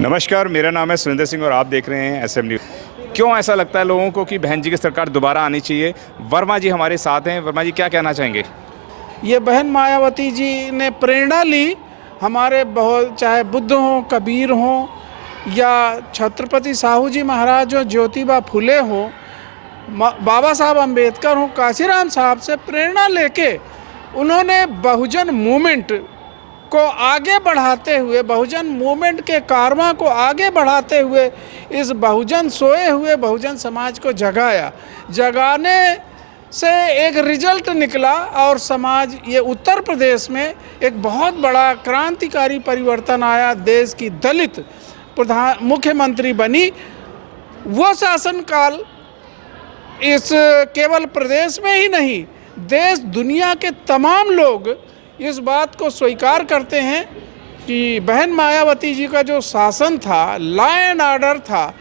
नमस्कार, मेरा नाम है सुरेंद्र सिंह और आप देख रहे हैं एसएम न्यूज़। क्यों ऐसा लगता है लोगों को कि बहन जी की सरकार दोबारा आनी चाहिए? वर्मा जी हमारे साथ हैं। वर्मा जी क्या कहना चाहेंगे? ये बहन मायावती जी ने प्रेरणा ली हमारे बहुत, चाहे बुद्ध हों, कबीर हों या छत्रपति साहू जी महाराज हो, ज्योतिबा फुले हों, बाबा साहब अम्बेडकर हों, काशीराम साहब से प्रेरणा लेके उन्होंने बहुजन मूवमेंट को आगे बढ़ाते हुए, बहुजन मूवमेंट के कारवां को आगे बढ़ाते हुए इस बहुजन सोए हुए बहुजन समाज को जगाने से एक रिजल्ट निकला और समाज, ये उत्तर प्रदेश में एक बहुत बड़ा क्रांतिकारी परिवर्तन आया। देश की दलित मुख्यमंत्री बनी। वो शासनकाल इस केवल प्रदेश में ही नहीं, देश दुनिया के तमाम लोग इस बात को स्वीकार करते हैं कि बहन मायावती जी का जो शासन था, लॉ एंड ऑर्डर था,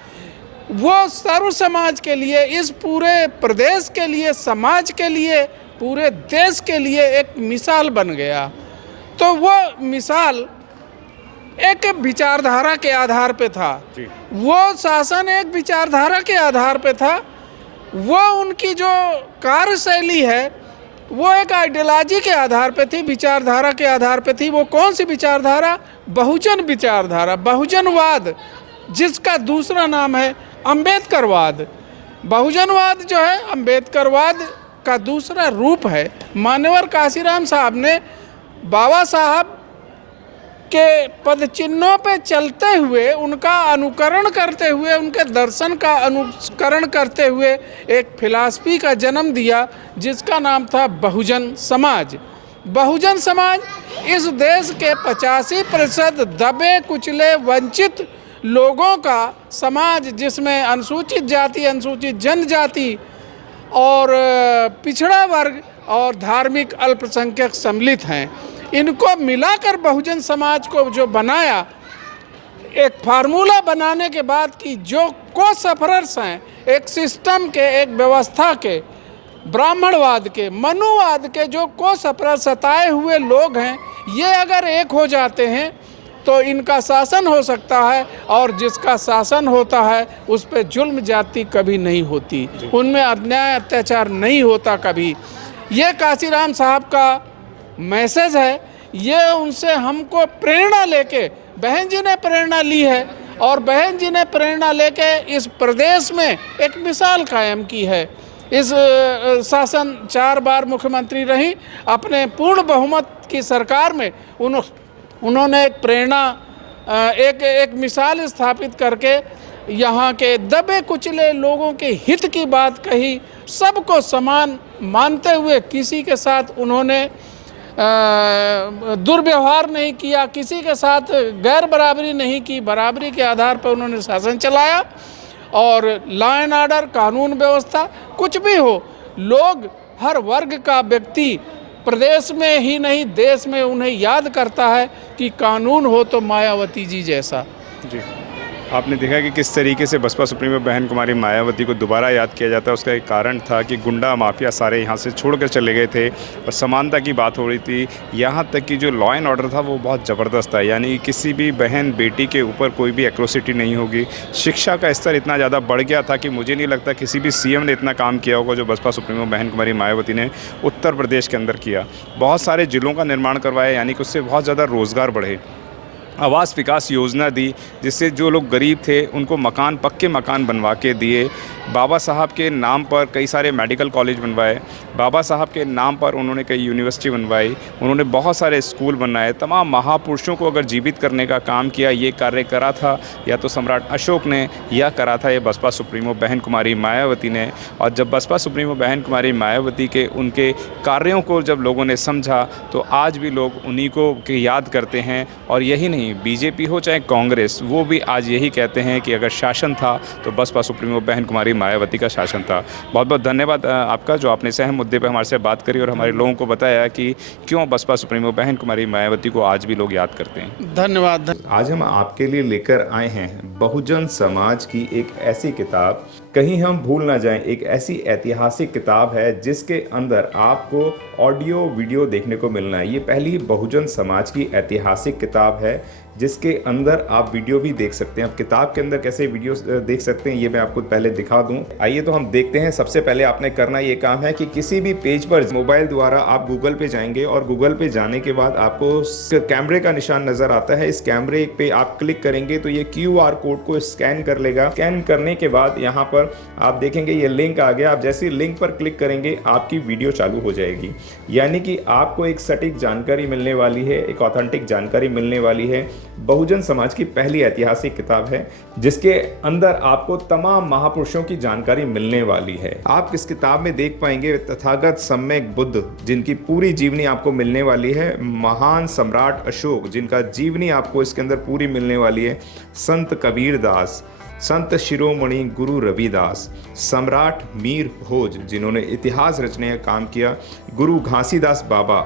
वो सर्व समाज के लिए, इस पूरे प्रदेश के लिए, समाज के लिए, पूरे देश के लिए एक मिसाल बन गया। तो वो मिसाल एक विचारधारा के आधार पे था। वो शासन एक विचारधारा के आधार पे था। वो उनकी जो कार्यशैली है वो एक आइडियोलॉजी के आधार पे थी, विचारधारा के आधार पे थी। वो कौन सी विचारधारा? बहुजन विचारधारा, बहुजनवाद, जिसका दूसरा नाम है अम्बेडकरवाद। बहुजनवाद जो है अम्बेडकरवाद का दूसरा रूप है। मान्यवर काशीराम साहब ने बाबा साहब के पदचिन्हों पे चलते हुए, उनका अनुकरण करते हुए, उनके दर्शन का अनुकरण करते हुए एक फिलॉसफी का जन्म दिया जिसका नाम था बहुजन समाज। बहुजन समाज इस देश के 85% दबे कुचले वंचित लोगों का समाज, जिसमें अनुसूचित जाति, अनुसूचित जनजाति और पिछड़ा वर्ग और धार्मिक अल्पसंख्यक सम्मिलित हैं। इनको मिलाकर बहुजन समाज को जो बनाया, एक फार्मूला बनाने के बाद कि जो को सफरर्स हैं, एक सिस्टम के, एक व्यवस्था के, ब्राह्मणवाद के, मनुवाद के जो को सफरर सताए हुए लोग हैं, ये अगर एक हो जाते हैं तो इनका शासन हो सकता है। और जिसका शासन होता है उस पर जुल्म जाति कभी नहीं होती, उनमें अन्याय अत्याचार नहीं होता कभी। ये काशीराम साहब का मैसेज है। ये उनसे हमको प्रेरणा लेके, बहन जी ने प्रेरणा ली है और बहन जी ने प्रेरणा लेके इस प्रदेश में एक मिसाल कायम की है। इस शासन 4 बार मुख्यमंत्री रही, अपने पूर्ण बहुमत की सरकार में उन्होंने एक प्रेरणा, एक मिसाल स्थापित करके यहाँ के दबे कुचले लोगों के हित की बात कही, सबको समान मानते हुए किसी के साथ उन्होंने दुर्व्यवहार नहीं किया, किसी के साथ गैर बराबरी नहीं की, बराबरी के आधार पर उन्होंने शासन चलाया। और लॉ एंड ऑर्डर, कानून व्यवस्था, कुछ भी हो, लोग, हर वर्ग का व्यक्ति प्रदेश में ही नहीं देश में उन्हें याद करता है कि कानून हो तो मायावती जी जैसा। जी, आपने देखा कि किस तरीके से बसपा सुप्रीमो बहन कुमारी मायावती को दोबारा याद किया जाता है। उसका एक कारण था कि गुंडा माफिया सारे यहाँ से छोड़कर चले गए थे और समानता की बात हो रही थी। यहाँ तक कि जो लॉ एंड ऑर्डर था वो बहुत ज़बरदस्त था, यानी किसी भी बहन बेटी के ऊपर कोई भी एट्रोसिटी नहीं होगी। शिक्षा का स्तर इतना ज़्यादा बढ़ गया था कि मुझे नहीं लगता किसी भी सीएम ने इतना काम किया होगा जो बसपा सुप्रीमो बहन कुमारी मायावती ने उत्तर प्रदेश के अंदर किया। बहुत सारे ज़िलों का निर्माण करवाया, यानी कि उससे बहुत ज़्यादा रोज़गार बढ़े। आवास विकास योजना दी, जिससे जो लोग गरीब थे उनको मकान, पक्के मकान बनवा के दिए। बाबा साहब के नाम पर कई सारे मेडिकल कॉलेज बनवाए। बाबा साहब के नाम पर उन्होंने कई यूनिवर्सिटी बनवाई। उन्होंने बहुत सारे स्कूल बनाए। तमाम महापुरुषों को अगर जीवित करने का काम किया, ये कार्य करा था या तो सम्राट अशोक ने, या करा था ये बसपा सुप्रीमो बहन कुमारी मायावती ने। और जब बसपा सुप्रीमो बहन कुमारी मायावती के उनके कार्यों को जब लोगों ने समझा तो आज भी लोग उन्हीं को याद करते हैं। और यही नहीं, बीजेपी हो चाहे कांग्रेस, वो भी आज यही कहते हैं कि अगर शासन था तो बसपा सुप्रीमो बहन कुमारी मायावती का शासन था। बहुत बहुत धन्यवाद आपका, जो आपने सहम मुद्दे पर हमारे से बात करी और हमारे लोगों को बताया कि क्यों बसपा सुप्रीमो बहन कुमारी मायावती को आज भी लोग याद करते हैं। धन्यवाद। आज हम आपके लिए लेकर आए हैं बहुजन समाज की एक ऐसी किताब, कहीं हम भूल ना जाएं, एक ऐसी ऐतिहासिक किताब है जिसके अंदर आपको ऑडियो वीडियो देखने को मिलना है। ये पहली बहुजन समाज की ऐतिहासिक किताब है जिसके अंदर आप वीडियो भी देख सकते हैं। आप किताब के अंदर कैसे वीडियो देख सकते हैं ये मैं आपको पहले दिखा दूं। आइए तो हम देखते हैं। सबसे पहले आपने करना ये काम है कि किसी भी पेज पर मोबाइल द्वारा आप गूगल पे जाएंगे और गूगल पे जाने के बाद आपको कैमरे का निशान नजर आता है। इस कैमरे पे आप क्लिक करेंगे तो ये QR कोड को स्कैन कर लेगा। स्कैन करने के बाद यहाँ पर आप देखेंगे ये लिंक आ गया। आप जैसे लिंक पर क्लिक करेंगे आपकी वीडियो चालू हो जाएगी, यानी कि आपको एक सटीक जानकारी मिलने वाली है, एक ऑथेंटिक जानकारी मिलने वाली है। बहुजन समाज की पहली ऐतिहासिक किताब है जिसके अंदर आपको तमाम महापुरुषों की जानकारी मिलने वाली है। आप इस किताब में देख पाएंगे तथागत सम्यक बुद्ध जिनकी पूरी जीवनी आपको मिलने वाली है, महान सम्राट अशोक जिनका जीवनी आपको इसके अंदर पूरी मिलने वाली है, संत कबीर दास, संत शिरोमणि गुरु रविदास, सम्राट मीर भोज जिन्होंने इतिहास रचने का काम किया, गुरु घासीदास बाबा,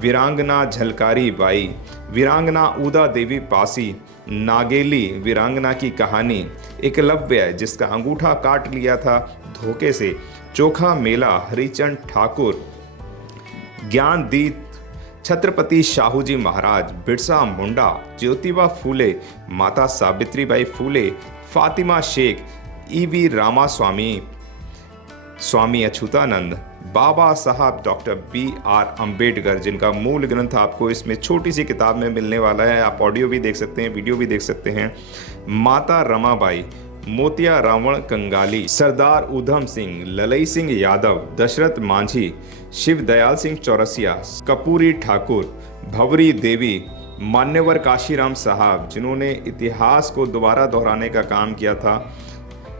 वीरांगना झलकारी बाई, वीरांगना उदा देवी पासी, नागेली वीरांगना की कहानी, एकलव्य जिसका अंगूठा काट लिया था धोखे से, चोखा मेला हरिचंद ठाकुर, ज्ञानदीप छत्रपति शाहू जी महाराज, बिरसा मुंडा, ज्योतिबा फूले, माता सावित्रीबाई फूले, फातिमा शेख, EV रामास्वामी, स्वामी अच्युतानंद, बाबा साहब डॉक्टर BR अम्बेडकर जिनका मूल ग्रंथ आपको इसमें छोटी सी किताब में मिलने वाला है। आप ऑडियो भी देख सकते हैं, वीडियो भी देख सकते हैं। माता रमाबाई, मोतिया रावण कंगाली, सरदार उधम सिंह, ललई सिंह यादव, दशरथ मांझी, शिव दयाल सिंह चौरसिया, कपूरी ठाकुर, भवरी देवी, मान्यवर काशीराम साहब जिन्होंने इतिहास को दोबारा दोहराने का काम किया था,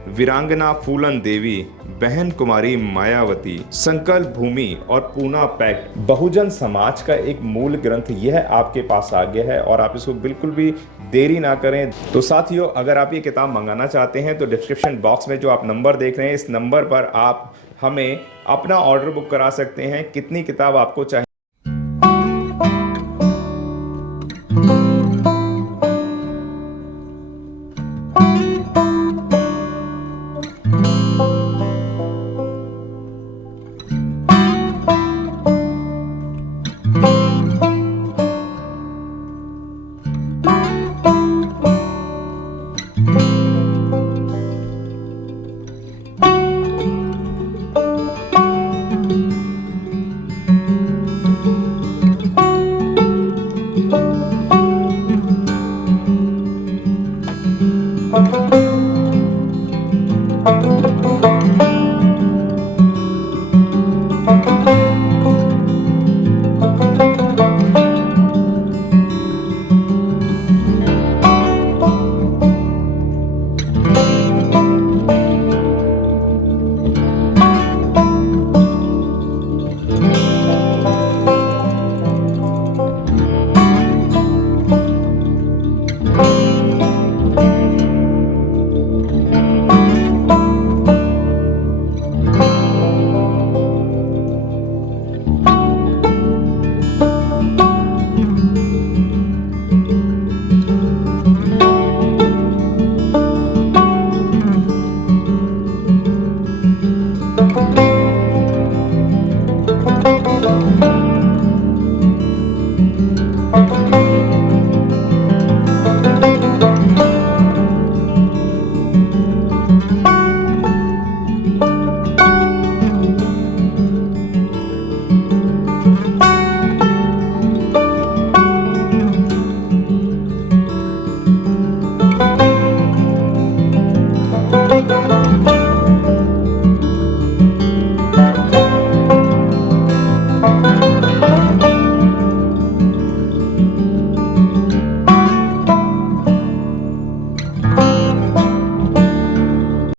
वीरांगना फूलन देवी, बहन कुमारी मायावती, संकल्प भूमि और पूना पैक्ट। बहुजन समाज का एक मूल ग्रंथ यह आपके पास आ गया है और आप इसको बिल्कुल भी देरी ना करें। तो साथियों, अगर आप ये किताब मंगाना चाहते हैं तो डिस्क्रिप्शन बॉक्स में जो आप नंबर देख रहे हैं इस नंबर पर आप हमें अपना ऑर्डर बुक करा सकते हैं। कितनी किताब आपको चाहिए